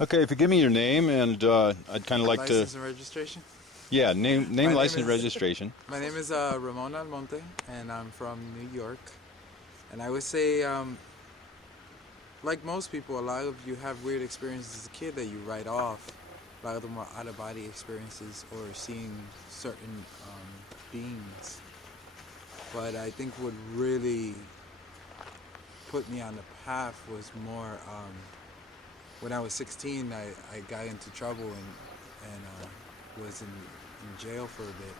Okay, if you give me your name, and I'd kind of like to, License and registration. yeah, name, My name license, is registration. my name is Ramon Almonte, and I'm from New York. And I would say, like most people, a lot of you have weird experiences as a kid that you write off. A lot of them are out of body experiences or seeing certain beings. But I think what really put me on the path was more when I was 16. I got into trouble and was in jail for a bit.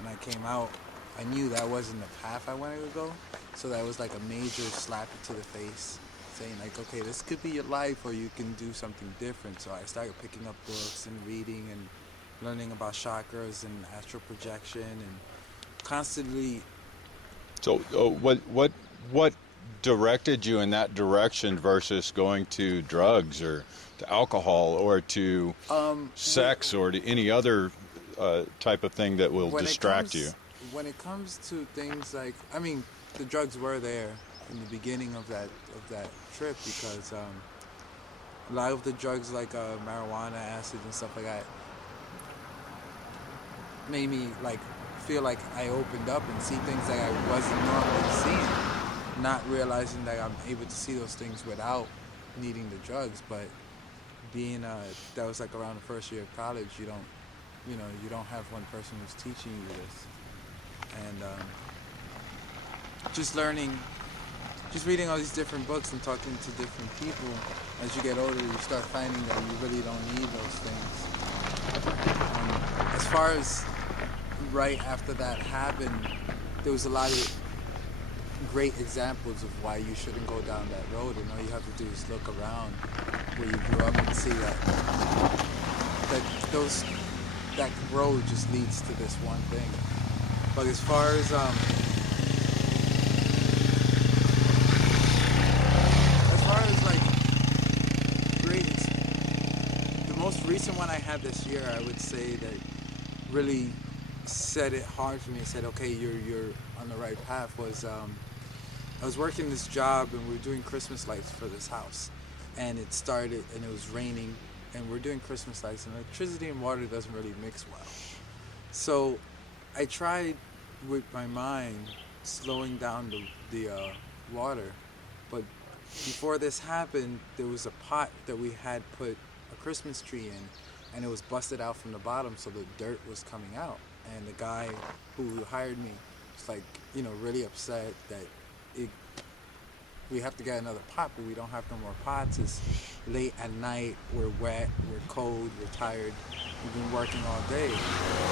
When I came out, I knew that wasn't the path I wanted to go. So that was like a major slap to the face, saying like, okay, this could be your life, or you can do something different. So I started picking up books and reading and learning about chakras and astral projection and constantly. So, what directed you in that direction versus going to drugs or to alcohol or to Um, sex or to any other type of thing that will when it distract you? comes when it comes to things like, I mean, the drugs were there in the beginning of that trip because a lot of the drugs like marijuana, acid, and stuff like that made me like feel like I opened up and see things that I wasn't normally seeing, not realizing that I'm able to see those things without needing the drugs. But being that was like around the first year of college, you don't have one person who's teaching you this, and just learning, just reading all these different books and talking to different people. As you get older, you start finding that you really don't need those things. As far as right after that happened, there was a lot of great examples of why you shouldn't go down that road, and all you have to do is look around where you grew up and see that road just leads to this one thing. But as far as like grades, the most recent one I had this year, I would say that really set it hard for me and said, okay, you're on the right path. Was I was working this job and we were doing Christmas lights for this house, and it started and it was raining, and we're doing Christmas lights, and electricity and water doesn't really mix well. So I tried with my mind slowing down the water, but before this happened, there was a pot that we had put a Christmas tree in, and it was busted out from the bottom, so the dirt was coming out. And the guy who hired me was like, really upset that it, we have to get another pot, but we don't have no more pots. It's late at night, we're wet, we're cold, we're tired, we've been working all day.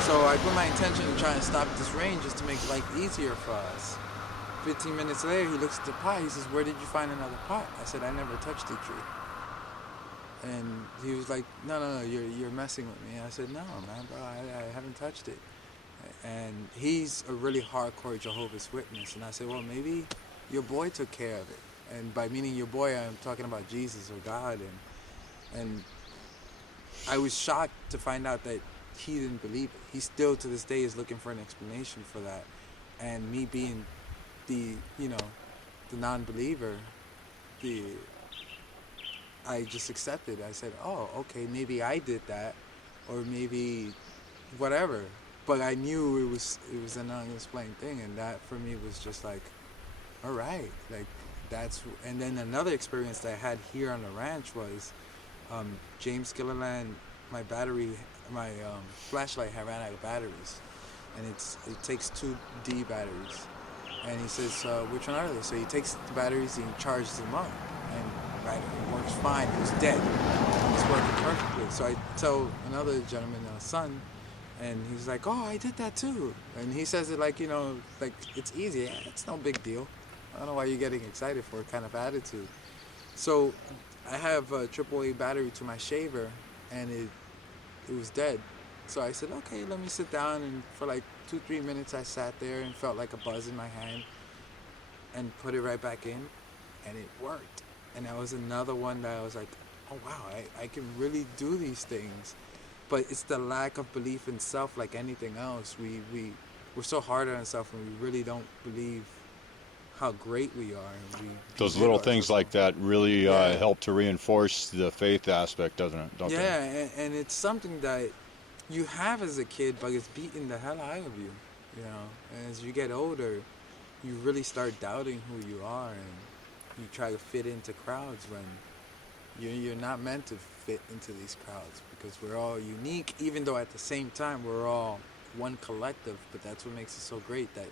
So I put my intention to try and stop this rain just to make life easier for us. 15 minutes later, he looks at the pot, he says, where did you find another pot? I said, I never touched the tree. And he was like, no, you're messing with me. I said, no, man, bro, I haven't touched it. And he's a really hardcore Jehovah's Witness. And I said, well, maybe your boy took care of it. And by meaning your boy, I'm talking about Jesus or God. And I was shocked to find out that he didn't believe it. He still to this day is looking for an explanation for that. And me being the non-believer, I just accepted. I said, oh, okay, maybe I did that, or maybe whatever. But I knew it was an unexplained thing, and that for me was just like, all right, like that's. And then another experience that I had here on the ranch was James Gilliland. My flashlight had ran out of batteries, and it takes 2D batteries, and he says, which one are they? So he takes the batteries and he charges them up, and it works fine. It was dead. It's working perfectly. So I tell another gentleman, son. And he's like, oh, I did that too. And he says it like, like it's easy. Yeah, it's no big deal. I don't know why you're getting excited for it kind of attitude. So I have a AAA battery to my shaver, and it was dead. So I said, okay, let me sit down. And for like 2-3 minutes, I sat there and felt like a buzz in my hand and put it right back in, and it worked. And that was another one that I was like, oh, wow, I can really do these things. But it's the lack of belief in self, like anything else. We're so hard on ourselves, and we really don't believe how great we are. We Those give little ourselves things like that really Yeah. help to reinforce the faith aspect, doesn't it? Don't Yeah, and it's something that you have as a kid, but it's beating the hell out of you, you know. And as you get older, you really start doubting who you are, and you try to fit into crowds when you're not meant to fit into these crowds, because we're all unique, even though at the same time we're all one collective. But that's what makes it so great, that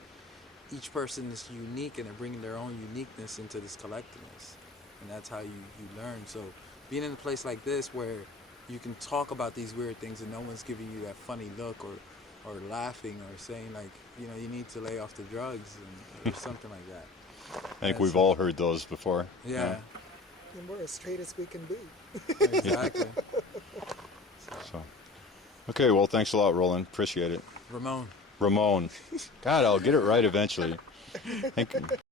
each person is unique and they're bringing their own uniqueness into this collectiveness, and that's how you learn. So being in a place like this where you can talk about these weird things and no one's giving you that funny look or laughing or saying like, you know, you need to lay off the drugs or something like that. I think we've all heard those before. Yeah. And we're as straight as we can be. Exactly. So, okay, well, thanks a lot, Roland. Appreciate it. Ramon. Ramon. God, I'll get it right eventually. Thank you.